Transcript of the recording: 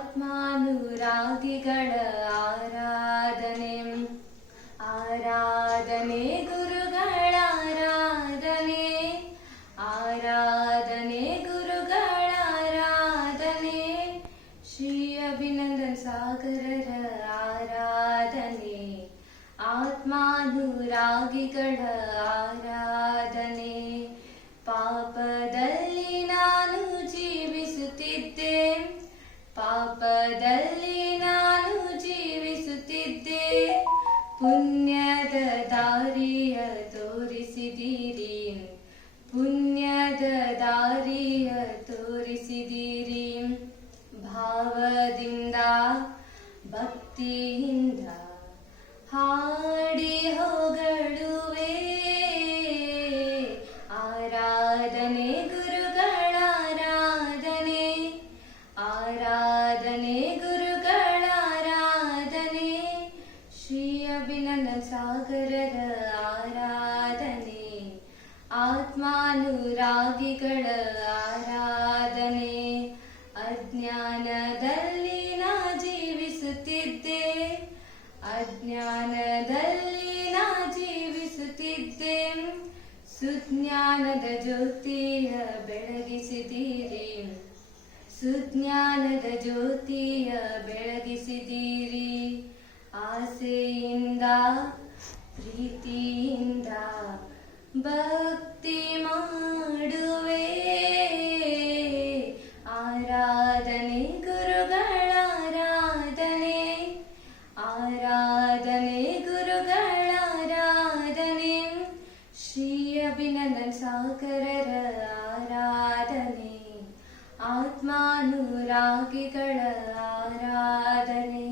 ಆತ್ಮಾನುರಾಗಿಗಳ ಆರಾಧನೆ ಆರಾಧನೆ ಗುರುಗಳ ಆರಾಧನೆ ಆರಾಧನೆ ಗುರುಗಳ ಆರಾಧನೆ ಶ್ರೀ ಅಭಿನಂದನ್ ಸಾಗರರ ಆರಾಧನೆ ಆತ್ಮಾನುರಾಗಿಗಳ ಆರಾಧನೆ ಪಾಪದಲ್ಲಿ ನಾನು ಜೀವಿಸುತ್ತಿದ್ದೆ ಪಾಪದಲ್ಲಿ ನಾನು ಜೀವಿಸುತ್ತಿದ್ದೆ ಪುಣ್ಯದ ದಾರಿಯ ತೋರಿಸಿದಿರಿ ಪುಣ್ಯದ ದಾರಿಯ ತೋರಿಸಿದಿರಿ ಭಾವದಿಂದ ಭಕ್ತಿಯಿಂದ ಹಾಡಿ ಹೊಗಳುವೆ ಆರಾಧನೆ ಗುರುಗಳ ಆರಾಧನೆ ಆರಾಧನೆ ಗುರುಗಳ ಆರಾಧನೆ ಶ್ರೀ ಅಭಿನಂದನ್ ಸಾಗರರ ಆರಾಧನೆ ಆತ್ಮಾನುರಾಗಿಗಳ ಆರಾಧನೆ ಅಜ್ಞಾನದಲ್ಲಿ ನಾ ಜೀವಿಸುತ್ತಿದ್ದೆ ಅಜ್ಞಾನದಲ್ಲಿ ನಾ ಜೀವಿಸುತ್ತಿದ್ದೆ ಸುಜ್ಞಾನದ ಜ್ಯೋತಿಯ ಬೆಳಗಿಸಿದಿರಿ ಸುಜ್ಞಾನದ ಜ್ಯೋತಿಯ ಬೆಳಗಿಸಿದಿರಿ ಆಸೆಯಿಂದ ಪ್ರೀತಿಯಿಂದ ಭಕ್ತಿ ಮಾಡುವೆ ಆರಾಧನೆ ಗುರುಗಳ ಆರಾಧನೆ ಆರಾಧನೆ ಗುರುಗಳ ಆರಾಧನೆ ಶ್ರೀ ಅಭಿನಂದನ್ ಸಾಗರರ ಆರಾಧನೆ ಆತ್ಮಾನುರಾಗಿಗಳ ಆರಾಧನೆ